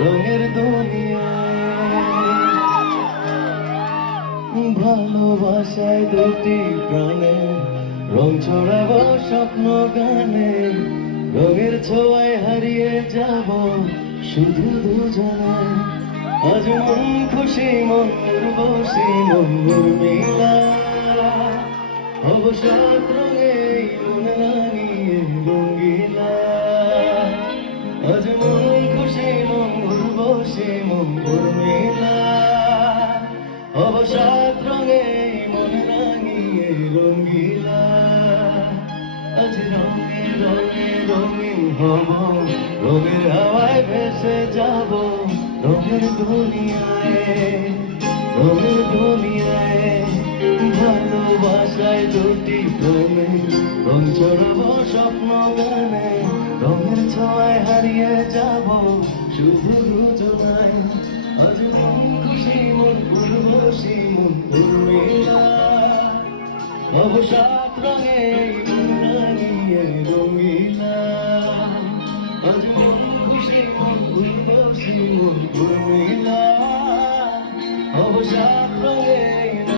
রঙের দুনিয়ায় ভালোবাসায় দুটি প্রাণে, রং ছড়াব স্বপ্ন গানে। রঙের ছোঁয়ায় হারিয়ে যাব শুধু দুজনে। আজ মন খুশি, মন বসে মন মিলা অবসাদ অবসাদ রঙে মন রাঙিয়ে রঙ্গিলা আজ রঙে রঙে রঙিন হব, রঙের হাওয়ায় ভেসে যাব রঙের দুনিয়ায়। রঙের দুনিয়ায় ভালোবাসায় দুটি প্রেমে, রং ছড়াবো স্বপ্ন গানে, রঙের ছোঁয়ায় হারিয়ে যাব শুধু দুজনায় অবসাদ রঙে রাঙিয়ে রঙিলা। অবসাদ রঙে